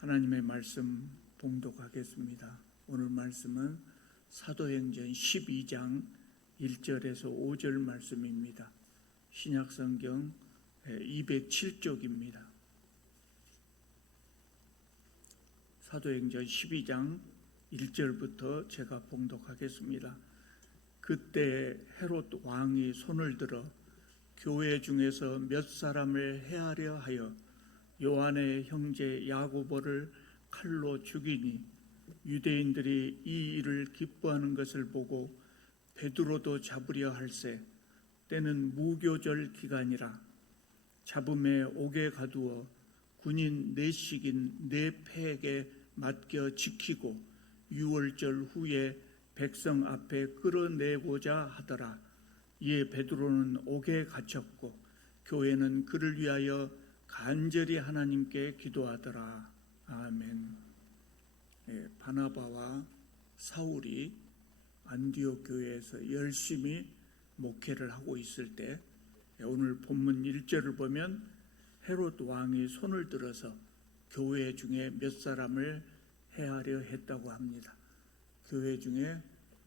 하나님의 말씀 봉독하겠습니다. 오늘 말씀은 사도행전 12장 1절에서 5절 말씀입니다. 신약성경 207쪽입니다. 사도행전 12장 1절부터 제가 봉독하겠습니다. 그때 헤롯 왕이 손을 들어 교회 중에서 몇 사람을 해하려 하여 요한의 형제 야고보를 칼로 죽이니 유대인들이 이 일을 기뻐하는 것을 보고 베드로도 잡으려 할세. 때는 무교절 기간이라. 잡음에 옥에 가두어 군인 넷씩인 네 패에게 맡겨 지키고 유월절 후에 백성 앞에 끌어내고자 하더라. 이에 베드로는 옥에 갇혔고 교회는 그를 위하여 간절히 하나님께 기도하더라. 아멘. 바나바와 사울이 안디옥 교회에서 열심히 목회를 하고 있을 때 오늘 본문 1절을 보면 헤롯 왕이 손을 들어서 교회 중에 몇 사람을 해하려 했다고 합니다. 교회 중에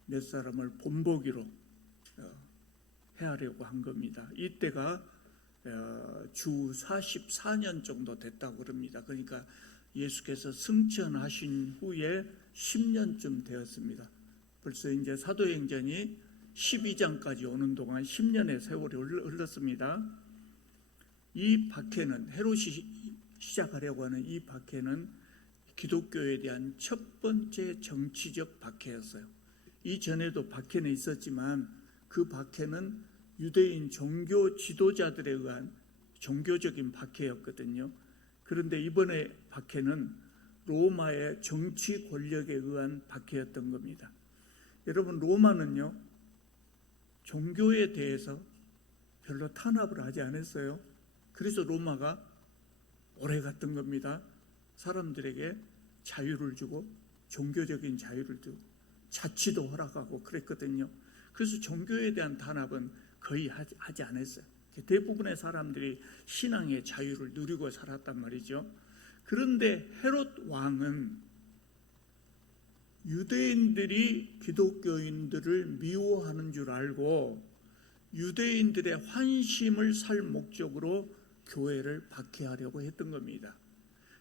몇 사람을 본보기로 해하려고 한 겁니다. 이때가 주 44년 정도 됐다고 그럽니다. 그러니까 예수께서 승천하신 후에 10년쯤 되었습니다. 벌써 이제 사도행전이 12장까지 오는 동안 10년의 세월이 흘렀습니다. 이 박해는 헤롯이 시작하려고 하는 이 박해는 기독교에 대한 첫 번째 정치적 박해였어요. 이전에도 박해는 있었지만 그 박해는 유대인 종교 지도자들에 의한 종교적인 박해였거든요. 그런데 이번에 박해는 로마의 정치 권력에 의한 박해였던 겁니다. 여러분, 로마는요, 종교에 대해서 별로 탄압을 하지 않았어요. 그래서 로마가 오래 갔던 겁니다. 사람들에게 자유를 주고 종교적인 자유를 주고 자치도 허락하고 그랬거든요. 그래서 종교에 대한 탄압은 거의 하지 않았어요. 대부분의 사람들이 신앙의 자유를 누리고 살았단 말이죠. 그런데 헤롯 왕은 유대인들이 기독교인들을 미워하는 줄 알고 유대인들의 환심을 살 목적으로 교회를 박해하려고 했던 겁니다.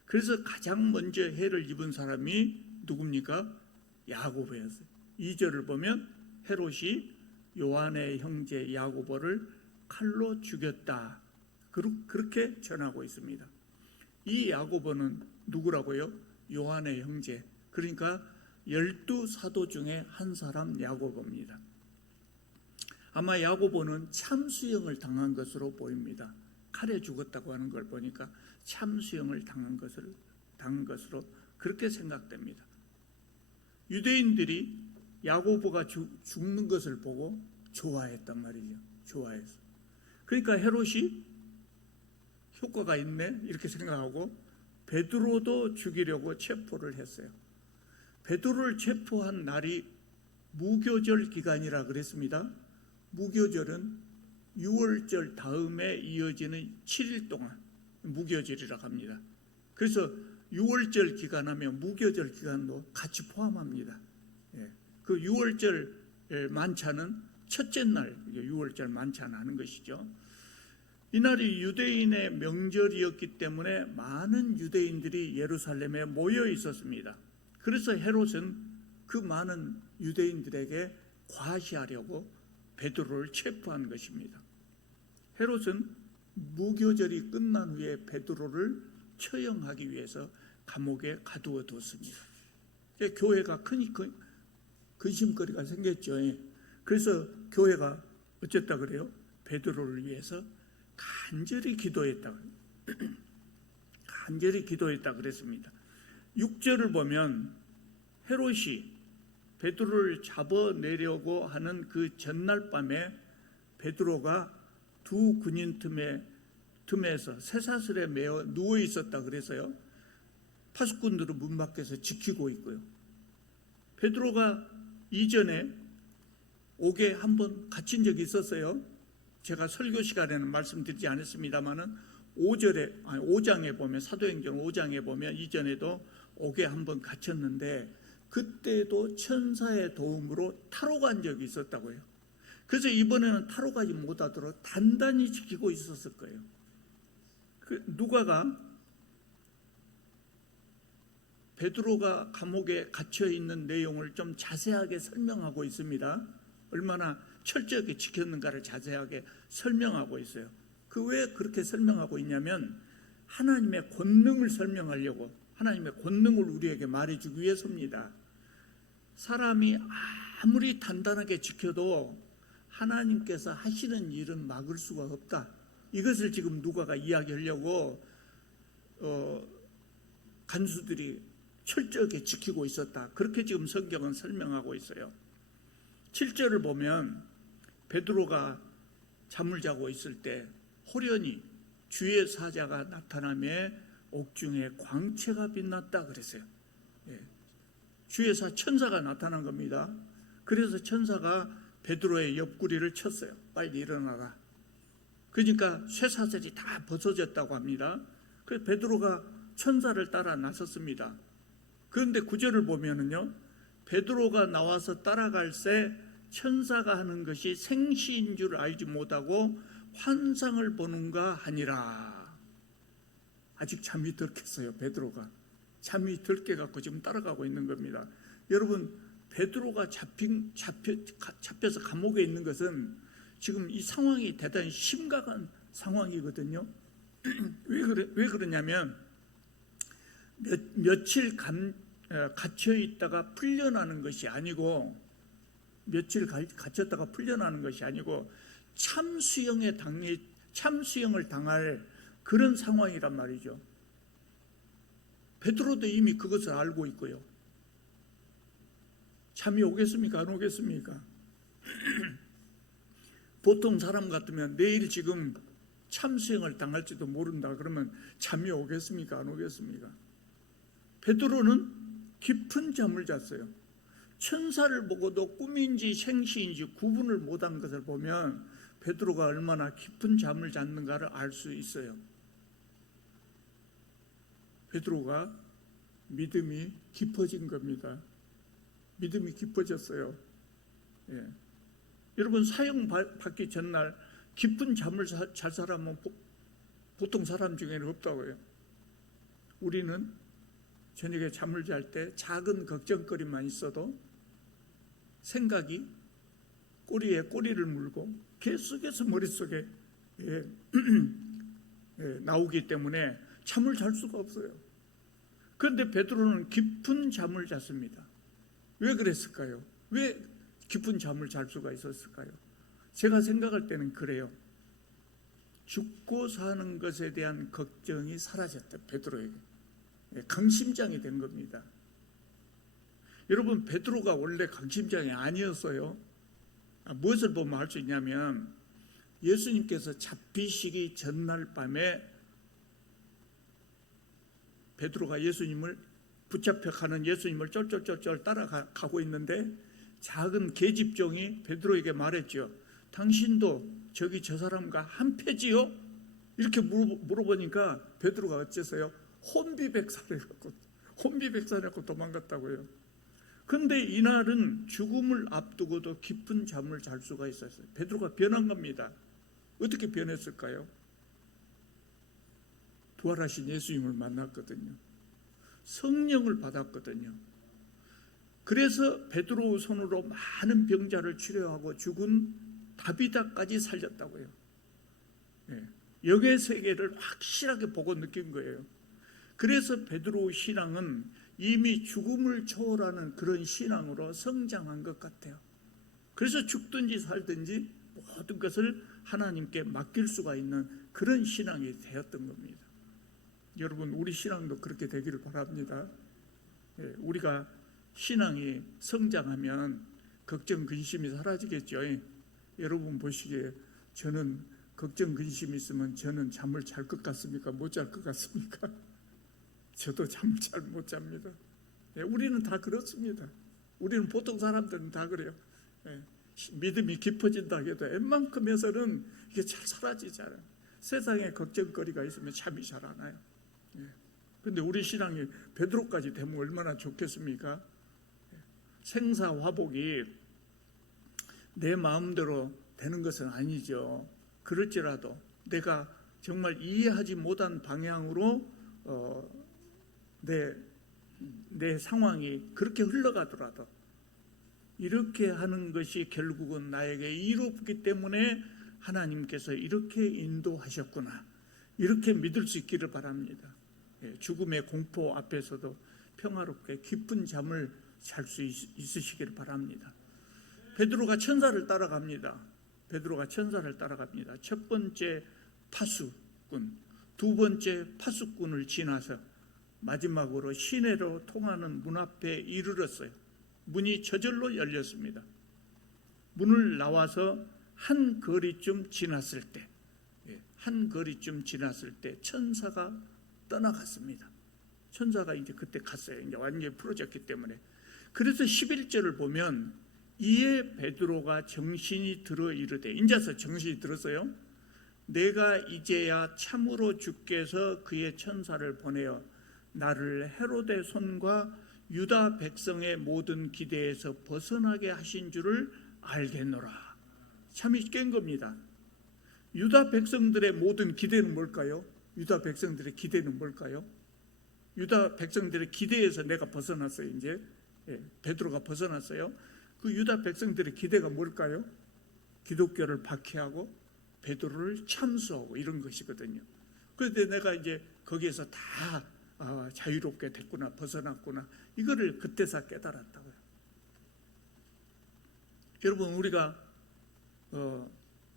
그래서 가장 먼저 해를 입은 사람이 누굽니까? 야고보였어요. 2절을 보면 헤롯이 요한의 형제 야고보를 칼로 죽였다. 그렇게 전하고 있습니다. 이 야고보는 누구라고요? 요한의 형제. 그러니까 12사도 중에 한 사람 야고보입니다. 아마 야고보는 참수형을 당한 것으로 보입니다. 칼에 죽었다고 하는 걸 보니까 참수형을 당한 것으로 그렇게 생각됩니다. 유대인들이 야고보가 죽는 것을 보고 좋아했단 말이죠. 좋아해서. 그러니까 헤롯이 효과가 있네 이렇게 생각하고 베드로도 죽이려고 체포를 했어요. 베드로를 체포한 날이 무교절 기간이라 그랬습니다. 무교절은 유월절 다음에 이어지는 7일 동안 무교절이라고 합니다. 그래서 유월절 기간하면 무교절 기간도 같이 포함합니다. 그 유월절 만찬은 첫째 날 유월절 만찬하는 것이죠. 이날이 유대인의 명절이었기 때문에 많은 유대인들이 예루살렘에 모여 있었습니다. 그래서 헤롯은 그 많은 유대인들에게 과시하려고 베드로를 체포한 것입니다. 헤롯은 무교절이 끝난 후에 베드로를 처형하기 위해서 감옥에 가두어 뒀습니다. 교회가 근심거리가 생겼죠. 그래서 교회가 어쨌다 그래요? 베드로를 위해서 간절히 기도했다. 간절히 기도했다 그랬습니다. 6절을 보면 헤롯이 베드로를 잡아내려고 하는 그 전날 밤에 베드로가 두 군인 틈에서 쇠사슬에 매어 누워 있었다 그래서요. 파수꾼들은 문 밖에서 지키고 있고요. 베드로가 이전에 옥에 한번 갇힌 적이 있었어요. 제가 설교 시간에는 말씀드리지 않았습니다마는 5장에 보면, 사도행전 5장에 보면 이전에도 옥에 한번 갇혔는데 그때도 천사의 도움으로 타로 간 적이 있었다고요. 그래서 이번에는 타로 가지 못하도록 단단히 지키고 있었을 거예요. 누가가 베드로가 감옥에 갇혀 있는 내용을 좀 자세하게 설명하고 있습니다. 얼마나 철저하게 지켰는가를 자세하게 설명하고 있어요. 왜 그렇게 설명하고 있냐면 하나님의 권능을 설명하려고, 하나님의 권능을 우리에게 말해주기 위해서입니다. 사람이 아무리 단단하게 지켜도 하나님께서 하시는 일은 막을 수가 없다. 이것을 지금 누가가 이야기하려고 간수들이 철저하게 지키고 있었다. 그렇게 지금 성경은 설명하고 있어요. 7절을 보면 베드로가 잠을 자고 있을 때 호련히 주의 사자가 나타나며 옥중에 광채가 빛났다 그랬어요. 주의 천사가 나타난 겁니다. 그래서 천사가 베드로의 옆구리를 쳤어요. 빨리 일어나라. 그러니까 쇠사슬이 다 벗어졌다고 합니다. 그래서 베드로가 천사를 따라 나섰습니다. 그런데 9절을 보면은요, 베드로가 나와서 따라갈새 천사가 하는 것이 생시인 줄 알지 못하고 환상을 보는가 하니라. 아직 잠이 덜 깼어요. 베드로가 잠이 덜 깨갖고 지금 따라가고 있는 겁니다. 여러분, 베드로가 잡혀서 감옥에 있는 것은 지금 이 상황이 대단히 심각한 상황이거든요. 왜 그러냐면 며칠 갇혀 있다가 풀려나는 것이 아니고, 며칠 갇혔다가 풀려나는 것이 아니고 참수형을 당할 그런 상황이란 말이죠. 베드로도 이미 그것을 알고 있고요. 잠이 오겠습니까? 안 오겠습니까? 보통 사람 같으면 내일 지금 참수형을 당할지도 모른다 그러면 잠이 오겠습니까? 안 오겠습니까? 베드로는 깊은 잠을 잤어요. 천사를 보고도 꿈인지 생시인지 구분을 못한 것을 보면 베드로가 얼마나 깊은 잠을 잤는가를 알 수 있어요. 베드로가 믿음이 깊어진 겁니다. 믿음이 깊어졌어요. 여러분, 사형 받기 전날 깊은 잠을 잘 사람은 보통 사람 중에는 없다고요. 우리는 저녁에 잠을 잘 때 작은 걱정거리만 있어도 생각이 꼬리에 꼬리를 물고 계속해서 머릿속에 나오기 때문에 잠을 잘 수가 없어요. 그런데 베드로는 깊은 잠을 잤습니다. 왜 그랬을까요? 왜 깊은 잠을 잘 수가 있었을까요? 제가 생각할 때는 그래요. 죽고 사는 것에 대한 걱정이 사라졌다. 베드로에게 강심장이 된 겁니다. 여러분, 베드로가 원래 강심장이 아니었어요. 무엇을 보면 알 수 있냐면 예수님께서 잡히시기 전날 밤에 베드로가 예수님을 붙잡혀 가는 예수님을 쫄쫄쫄쫄 따라가고 있는데 작은 계집종이 베드로에게 말했죠. 당신도 저기 저 사람과 한패지요? 이렇게 물어보니까 베드로가 어째서요? 혼비백산해갖고 도망갔다고요. 그런데 이날은 죽음을 앞두고도 깊은 잠을 잘 수가 있었어요. 베드로가 변한 겁니다. 어떻게 변했을까요? 부활하신 예수님을 만났거든요. 성령을 받았거든요. 그래서 베드로 손으로 많은 병자를 치료하고 죽은 다비다까지 살렸다고요. 영의 세계를 확실하게 보고 느낀 거예요. 그래서 베드로 신앙은 이미 죽음을 초월하는 그런 신앙으로 성장한 것 같아요. 그래서 죽든지 살든지 모든 것을 하나님께 맡길 수가 있는 그런 신앙이 되었던 겁니다. 여러분, 우리 신앙도 그렇게 되기를 바랍니다. 우리가 신앙이 성장하면 걱정, 근심이 사라지겠죠. 여러분 보시기에 저는 걱정, 근심이 있으면 저는 잠을 잘 것 같습니까? 못 잘 것 같습니까? 저도 잠을 잘 못 잡니다. 우리는 다 그렇습니다. 우리는 보통 사람들은 다 그래요. 믿음이 깊어진다 해도 웬만큼에서는 이게 잘 사라지잖아요. 세상에 걱정거리가 있으면 잠이 잘 안 와요. 그런데 우리 신앙이 베드로까지 되면 얼마나 좋겠습니까? 생사화복이 내 마음대로 되는 것은 아니죠. 그럴지라도 내가 정말 이해하지 못한 방향으로 내 상황이 그렇게 흘러가더라도 이렇게 하는 것이 결국은 나에게 이롭기 때문에 하나님께서 이렇게 인도하셨구나, 이렇게 믿을 수 있기를 바랍니다. 죽음의 공포 앞에서도 평화롭게 깊은 잠을 잘 수 있으시기를 바랍니다. 베드로가 천사를 따라갑니다. 첫 번째 파수꾼, 두 번째 파수꾼을 지나서 마지막으로 시내로 통하는 문 앞에 이르렀어요. 문이 저절로 열렸습니다. 문을 나와서 한 거리쯤 지났을 때 천사가 떠나갔습니다. 천사가 이제 그때 갔어요. 이제 완전히 풀어졌기 때문에. 그래서 11절을 보면 이에 베드로가 정신이 들어 이르되, 인자서 정신이 들었어요. 내가 이제야 참으로 주께서 그의 천사를 보내어 나를 헤로데 손과 유다 백성의 모든 기대에서 벗어나게 하신 줄을 알겠노라. 참이 깬 겁니다. 유다 백성들의 모든 기대는 뭘까요? 유다 백성들의 기대에서 내가 벗어났어요. 이제 베드로가 벗어났어요. 그 유다 백성들의 기대가 뭘까요? 기독교를 박해하고 베드로를 참수하고 이런 것이거든요. 그런데 내가 이제 거기에서 다 자유롭게 됐구나, 벗어났구나, 이거를 그때서 깨달았다고요. 여러분, 우리가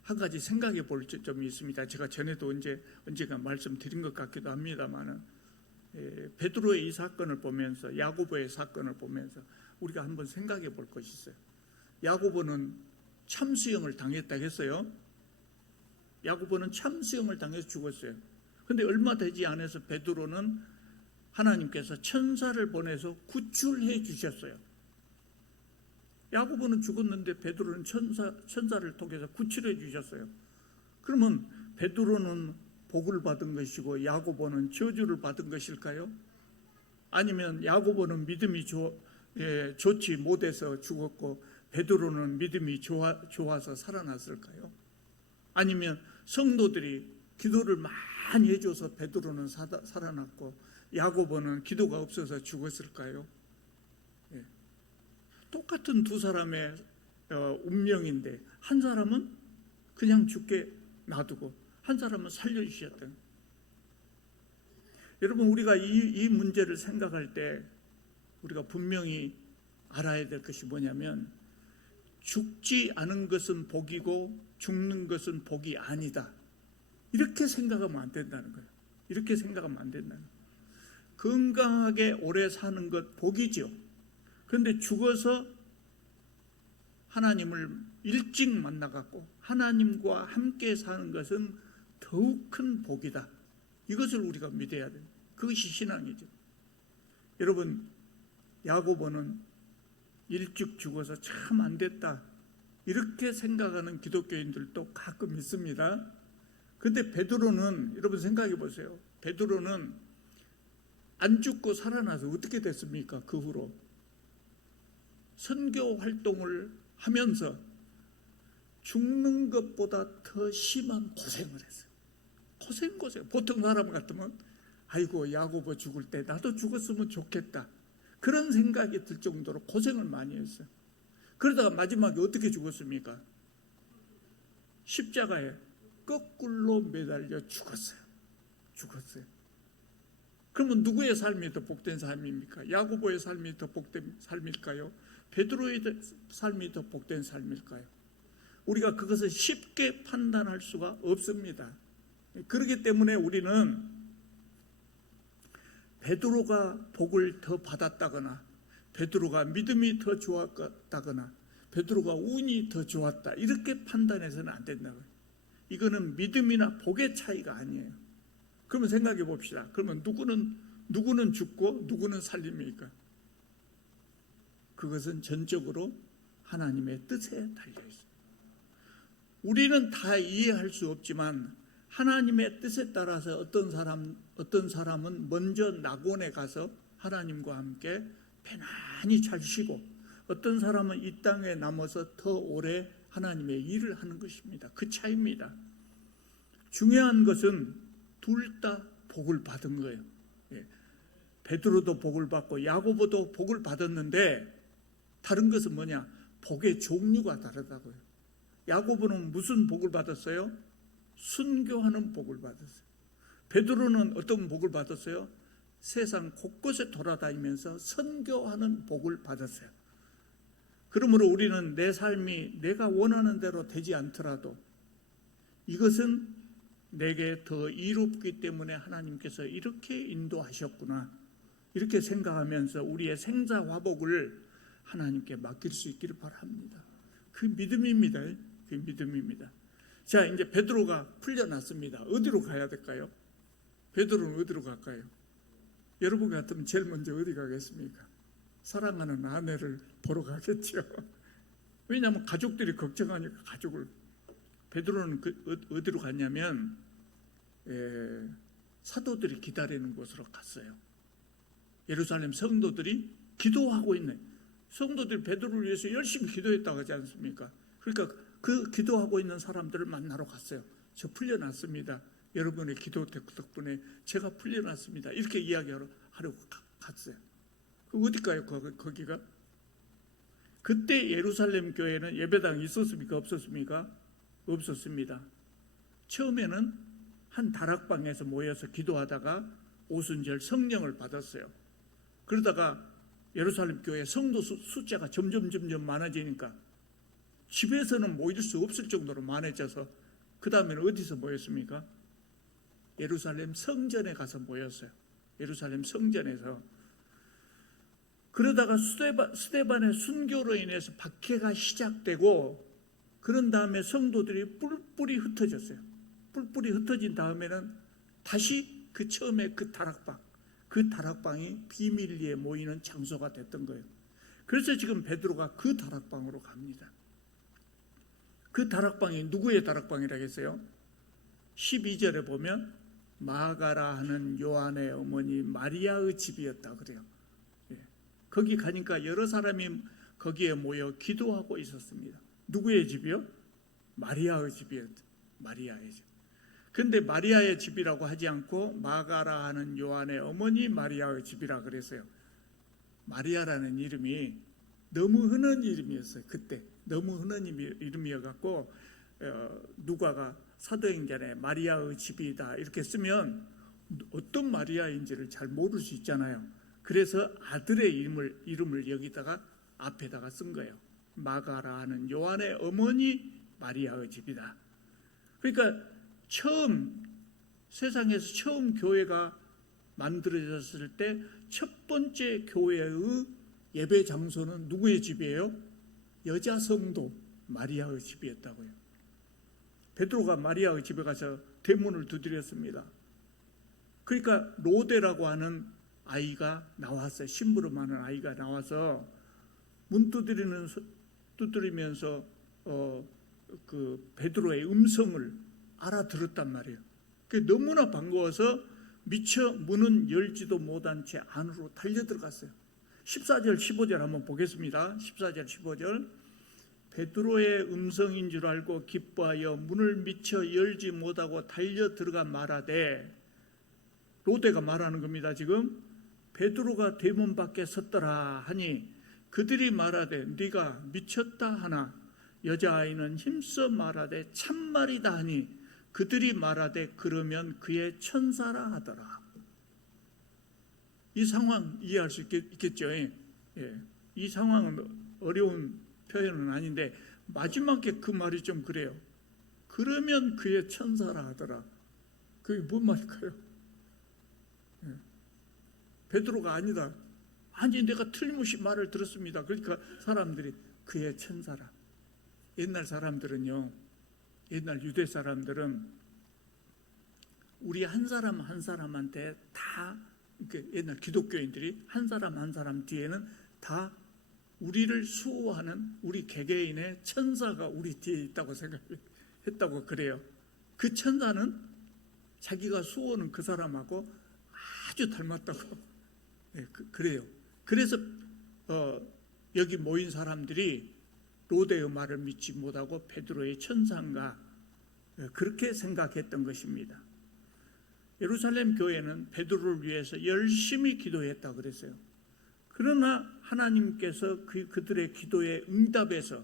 한 가지 생각해 볼 점이 있습니다. 제가 전에도 언젠가 말씀드린 것 같기도 합니다만은, 베드로의 이 사건을 보면서, 야고보의 사건을 보면서 우리가 한번 생각해 볼 것이 있어요. 야고보는 참수형을 당했다 했어요. 야고보는 참수형을 당해서 죽었어요. 그런데 얼마 되지 않아서 베드로는 하나님께서 천사를 보내서 구출해 주셨어요. 야고보는 죽었는데 베드로는 천사를 통해서 구출해 주셨어요. 그러면 베드로는 복을 받은 것이고 야고보는 저주를 받은 것일까요? 아니면 야고보는 믿음이 좋지 못해서 죽었고 베드로는 믿음이 좋아서 살아났을까요? 아니면 성도들이 기도를 많이 해줘서 베드로는 살아났고 야고보는 기도가 없어서 죽었을까요? 똑같은 두 사람의 운명인데 한 사람은 그냥 죽게 놔두고 한 사람은 살려주셨던. 여러분, 우리가 이 문제를 생각할 때 우리가 분명히 알아야 될 것이 뭐냐면, 죽지 않은 것은 복이고 죽는 것은 복이 아니다, 이렇게 생각하면 안 된다는 거예요. 이렇게 생각하면 안 된다는 거예요. 건강하게 오래 사는 것 복이죠. 그런데 죽어서 하나님을 일찍 만나갖고 하나님과 함께 사는 것은 더욱 큰 복이다, 이것을 우리가 믿어야 돼요. 그것이 신앙이죠. 여러분, 야고보는 일찍 죽어서 참 안 됐다, 이렇게 생각하는 기독교인들도 가끔 있습니다. 그런데 베드로는, 여러분 생각해 보세요. 베드로는 안 죽고 살아나서 어떻게 됐습니까? 그 후로 선교 활동을 하면서 죽는 것보다 더 심한 고생을 했어요. 고생. 보통 사람 같으면 아이고 야고보 죽을 때 나도 죽었으면 좋겠다, 그런 생각이 들 정도로 고생을 많이 했어요. 그러다가 마지막에 어떻게 죽었습니까? 십자가에 거꾸로 매달려 죽었어요. 그러면 누구의 삶이 더 복된 삶입니까? 야고보의 삶이 더 복된 삶일까요? 베드로의 삶이 더 복된 삶일까요? 우리가 그것을 쉽게 판단할 수가 없습니다. 그렇기 때문에 우리는 베드로가 복을 더 받았다거나 베드로가 믿음이 더 좋았다거나 베드로가 운이 더 좋았다, 이렇게 판단해서는 안 된다고요. 이거는 믿음이나 복의 차이가 아니에요. 그러면 생각해 봅시다. 그러면 누구는 죽고 누구는 살립니까? 그것은 전적으로 하나님의 뜻에 달려 있습니다. 우리는 다 이해할 수 없지만 하나님의 뜻에 따라서 어떤 사람은 먼저 낙원에 가서 하나님과 함께 편안히 잘 쉬고, 어떤 사람은 이 땅에 남아서 더 오래 하나님의 일을 하는 것입니다. 그 차이입니다. 중요한 것은 둘 다 복을 받은 거예요. 베드로도 복을 받고 야고보도 복을 받았는데, 다른 것은 뭐냐? 복의 종류가 다르다고요. 야고보는 무슨 복을 받았어요? 순교하는 복을 받았어요. 베드로는 어떤 복을 받았어요? 세상 곳곳에 돌아다니면서 선교하는 복을 받았어요. 그러므로 우리는 내 삶이 내가 원하는 대로 되지 않더라도 이것은 내게 더 이롭기 때문에 하나님께서 이렇게 인도하셨구나, 이렇게 생각하면서 우리의 생사화복을 하나님께 맡길 수 있기를 바랍니다. 그 믿음입니다. 그 믿음입니다. 자, 이제 베드로가 풀려났습니다. 어디로 가야 될까요? 베드로는 어디로 갈까요? 여러분 같으면 제일 먼저 어디 가겠습니까? 사랑하는 아내를 보러 가겠죠. 왜냐하면 가족들이 걱정하니까 가족을. 베드로는 어디로 갔냐면 사도들이 기다리는 곳으로 갔어요. 예루살렘 성도들이 기도하고 있네. 성도들이 베드로를 위해서 열심히 기도했다고 하지 않습니까? 그러니까 그 기도하고 있는 사람들을 만나러 갔어요. 저 풀려났습니다. 여러분의 기도 덕분에 제가 풀려났습니다. 이렇게 이야기하려고 갔어요. 어딜까요? 거기가? 그때 예루살렘 교회는 예배당이 있었습니까? 없었습니까? 없었습니다. 처음에는 한 다락방에서 모여서 기도하다가 오순절 성령을 받았어요. 그러다가 예루살렘 교회 성도 숫자가 점점 많아지니까 집에서는 모일 수 없을 정도로 많아져서 그 다음에는 어디서 모였습니까? 예루살렘 성전에 가서 모였어요. 예루살렘 성전에서. 그러다가 스데반의 순교로 인해서 박해가 시작되고, 그런 다음에 성도들이 뿔뿔이 흩어졌어요. 뿔뿔이 흩어진 다음에는 다시 그 처음에 그 다락방이 비밀리에 모이는 장소가 됐던 거예요. 그래서 지금 베드로가 그 다락방으로 갑니다. 그 다락방이 누구의 다락방이라고 했어요? 12절에 보면 마가라 하는 요한의 어머니 마리아의 집이었다 그래요. 거기 가니까 여러 사람이 거기에 모여 기도하고 있었습니다. 누구의 집이요? 마리아의 집이었다. 마리아의 집. 근데 마리아의 집이라고 하지 않고 마가라 하는 요한의 어머니 마리아의 집이라 그랬어요. 마리아라는 이름이 너무 흔한 이름이었어요. 그때 너무 흔한 이름이어갖고 누가가 사도행전에 마리아의 집이다 이렇게 쓰면 어떤 마리아인지를 잘 모를 수 있잖아요. 그래서 아들의 이름을 여기다가 앞에다가 쓴 거예요. 마가라 하는 요한의 어머니 마리아의 집이다. 그러니까 세상에서 처음 교회가 만들어졌을 때 첫 번째 교회의 예배 장소는 누구의 집이에요? 여자 성도 마리아의 집이었다고요. 베드로가 마리아의 집에 가서 대문을 두드렸습니다. 그러니까 로데라고 하는 아이가 나왔어요. 심부름 하는 아이가 나와서 문 두드리면서 그 베드로의 음성을 알아들었단 말이에요. 너무나 반가워서 미처 문은 열지도 못한 채 안으로 달려들어갔어요. 14절 15절 한번 보겠습니다. 14절 15절 베드로의 음성인 줄 알고 기뻐하여 문을 미처 열지 못하고 달려들어가 말하되, 로데가 말하는 겁니다. 지금 베드로가 대문 밖에 섰더라 하니 그들이 말하되 네가 미쳤다 하나 여자아이는 힘써 말하되 참말이다 하니 그들이 말하되 그러면 그의 천사라 하더라. 이 상황 이해할 수 있겠죠? 이 상황은 어려운 표현은 아닌데 마지막에 그 말이 좀 그래요. 그러면 그의 천사라 하더라. 그게 뭔 말일까요? 베드로가 아니다. 아니 내가 틀림없이 말을 들었습니다. 그러니까 사람들이 그의 천사라. 옛날 사람들은요, 옛날 유대 사람들은 우리 한 사람 한 사람한테 다, 옛날 기독교인들이 한 사람 뒤에는 다 우리를 수호하는 우리 개개인의 천사가 우리 뒤에 있다고 생각했다고 그래요. 그 천사는 자기가 수호는 그 사람하고 아주 닮았다고. 네, 그래요. 그래서 여기 모인 사람들이 로데의 말을 믿지 못하고 베드로의 천상가 그렇게 생각했던 것입니다. 예루살렘 교회는 베드로를 위해서 열심히 기도했다 그랬어요. 그러나 하나님께서 그들의 기도에 응답해서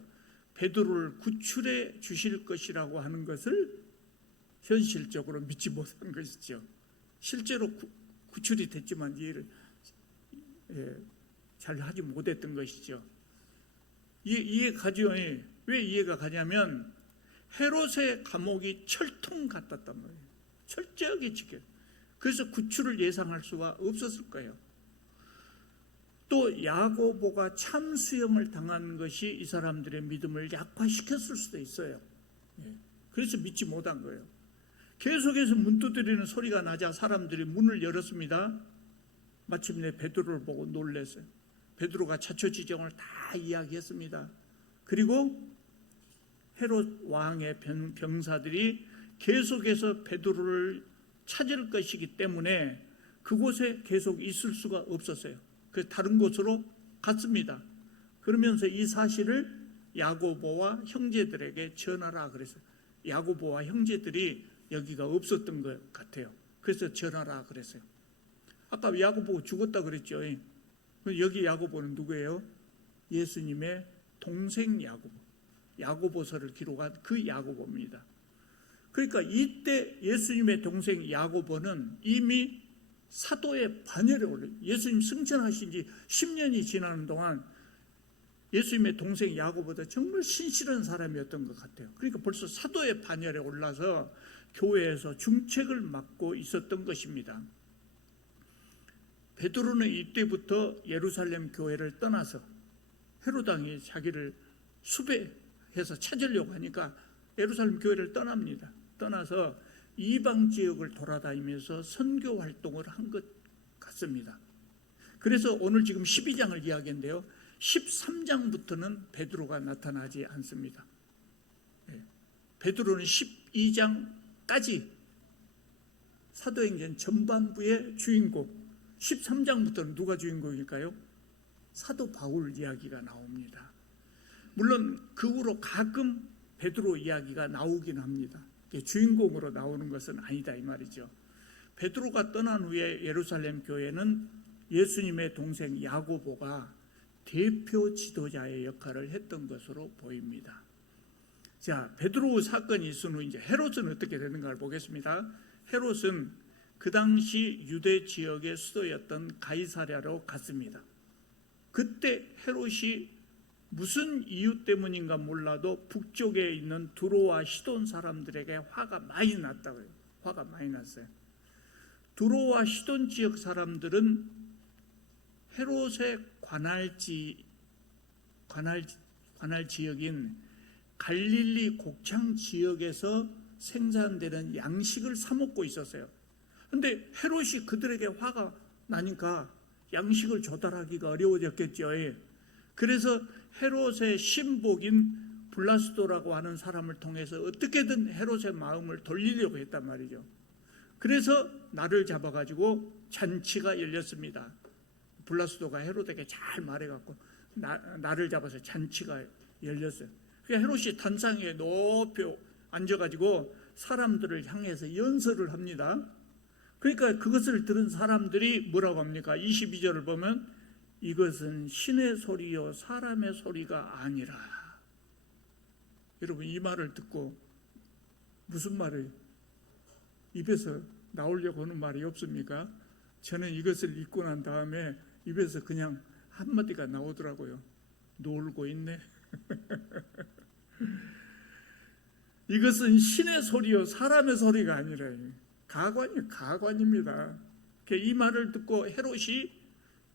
베드로를 구출해 주실 것이라고 하는 것을 현실적으로 믿지 못한 것이죠. 실제로 구출이 됐지만 이해를 잘 하지 못했던 것이죠. 이해가죠? 왜 이해가 가냐면 헤롯의 감옥이 철통 같았단 말이에요. 철저하게 지켜요. 그래서 구출을 예상할 수가 없었을 거예요. 또 야고보가 참수형을 당한 것이 이 사람들의 믿음을 약화시켰을 수도 있어요. 그래서 믿지 못한 거예요. 계속해서 문 두드리는 소리가 나자 사람들이 문을 열었습니다. 마침내 베드로를 보고 놀랐어요. 베드로가 자초지종을 다 이야기했습니다. 그리고 헤롯 왕의 병사들이 계속해서 베드로를 찾을 것이기 때문에 그곳에 계속 있을 수가 없었어요. 그래서 다른 곳으로 갔습니다. 그러면서 이 사실을 야고보와 형제들에게 전하라 그랬어요. 야고보와 형제들이 여기가 없었던 것 같아요. 그래서 전하라 그랬어요. 아까 야고보가 죽었다 그랬죠. 여기 야고보는 누구예요? 예수님의 동생 야고보. 야고보서를 기록한 그 야고보입니다. 그러니까 이때 예수님의 동생 야고보는 이미 사도의 반열에 올라요. 예수님 승천하신 지 10년이 지나는 동안 예수님의 동생 야고보다 정말 신실한 사람이었던 것 같아요. 그러니까 벌써 사도의 반열에 올라서 교회에서 중책을 맡고 있었던 것입니다. 베드로는 이때부터 예루살렘 교회를 떠나서 헤롯왕이 자기를 수배해서 찾으려고 하니까 예루살렘 교회를 떠납니다. 떠나서 이방 지역을 돌아다니면서 선교 활동을 한 것 같습니다. 그래서 오늘 지금 12장을 이야기했는데요. 13장부터는 베드로가 나타나지 않습니다. 베드로는 12장까지 사도행전 전반부의 주인공, 13장부터는 누가 주인공일까요? 사도 바울 이야기가 나옵니다. 물론 그 후로 가끔 베드로 이야기가 나오긴 합니다. 주인공으로 나오는 것은 아니다 이 말이죠. 베드로가 떠난 후에 예루살렘 교회는 예수님의 동생 야고보가 대표 지도자의 역할을 했던 것으로 보입니다. 자, 베드로 사건이 있은 후 이제 헤롯은 어떻게 되는가를 보겠습니다. 헤롯은 그 당시 유대 지역의 수도였던 가이사랴로 갔습니다. 그때 헤롯이 무슨 이유 때문인가 몰라도 북쪽에 있는 두로와 시돈 사람들에게 화가 많이 났다고요. 화가 많이 났어요. 두로와 시돈 지역 사람들은 헤롯의 관할 지역인 갈릴리 곡창 지역에서 생산되는 양식을 사 먹고 있었어요. 그런데 헤롯이 그들에게 화가 나니까 양식을 조달하기가 어려워졌겠죠. 그래서 헤롯의 신복인 블라스도라고 하는 사람을 통해서 어떻게든 헤롯의 마음을 돌리려고 했단 말이죠. 그래서 날을 잡아가지고 잔치가 열렸습니다. 블라스도가 헤롯에게 잘 말해갖고 날을 잡아서 잔치가 열렸어요. 그러니까 헤롯이 단상에 높이 앉아가지고 사람들을 향해서 연설을 합니다. 그러니까 그것을 들은 사람들이 뭐라고 합니까? 22절을 보면 이것은 신의 소리요 사람의 소리가 아니라. 여러분 이 말을 듣고 무슨 말을 입에서 나오려고 하는 말이 없습니까? 저는 이것을 읽고 난 다음에 입에서 그냥 한마디가 나오더라고요. 놀고 있네. 이것은 신의 소리요 사람의 소리가 아니라 가관입니다. 이 말을 듣고 헤롯이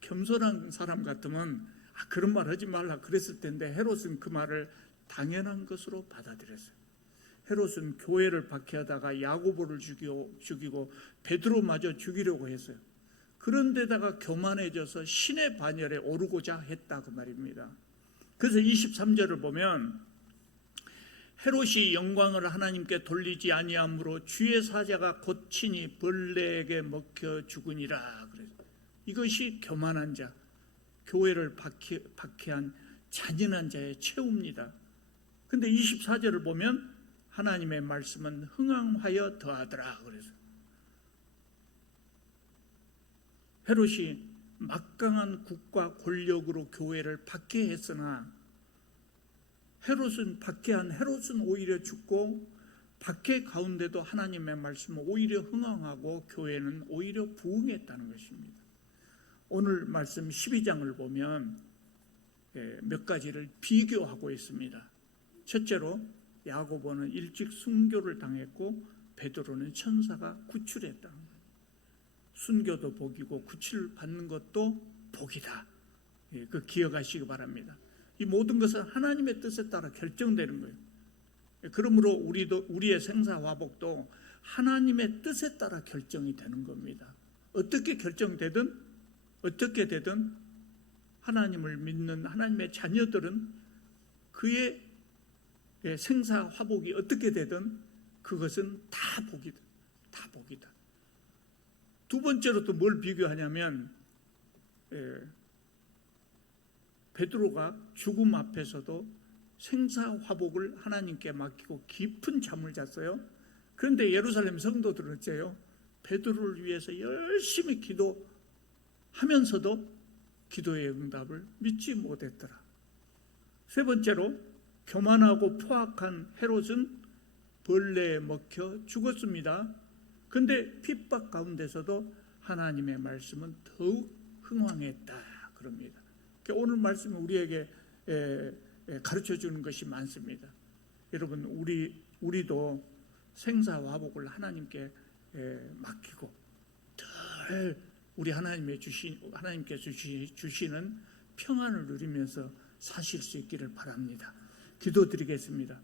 겸손한 사람 같으면 그런 말 하지 말라 그랬을 텐데 헤롯은 그 말을 당연한 것으로 받아들였어요. 헤롯은 교회를 박해하다가 야고보를 죽이고 베드로마저 죽이려고 했어요. 그런데다가 교만해져서 신의 반열에 오르고자 했다 그 말입니다. 그래서 23절을 보면 헤롯이 영광을 하나님께 돌리지 아니함으로 주의 사자가 곧 친히 벌레에게 먹혀 죽으니라. 이것이 교만한 자, 교회를 박해한 잔인한 자의 최후입니다. 근데 24절을 보면 하나님의 말씀은 흥황하여 더하더라. 그래서 헤롯이 막강한 국가 권력으로 교회를 박해했으나 박해한 헤롯은 오히려 죽고 박해 가운데도 하나님의 말씀은 오히려 흥황하고 교회는 오히려 부흥했다는 것입니다. 오늘 말씀 12장을 보면 몇 가지를 비교하고 있습니다. 첫째로 야고보는 일찍 순교를 당했고 베드로는 천사가 구출했다. 순교도 복이고 구출 받는 것도 복이다. 그 기억하시기 바랍니다. 이 모든 것은 하나님의 뜻에 따라 결정되는 거예요. 그러므로 우리의 생사화복도 하나님의 뜻에 따라 결정이 되는 겁니다. 어떻게 결정되든 어떻게 되든 하나님을 믿는 하나님의 자녀들은 그의 생사화복이 어떻게 되든 그것은 다 복이다. 다 복이다. 두 번째로 또 뭘 비교하냐면 베드로가 죽음 앞에서도 생사화복을 하나님께 맡기고 깊은 잠을 잤어요. 그런데 예루살렘 성도들은 어째요? 베드로를 위해서 열심히 기도하면서도 기도의 응답을 믿지 못했더라. 세 번째로 교만하고 포악한 헤롯은 벌레에 먹혀 죽었습니다. 그런데 핍박 가운데서도 하나님의 말씀은 더욱 흥황했다 그럽니다. 오늘 말씀은 우리에게 가르쳐 주는 것이 많습니다. 여러분 우리도 생사화복을 하나님께 맡기고 늘 우리 하나님께 주시는 평안을 누리면서 사실 수 있기를 바랍니다. 기도드리겠습니다.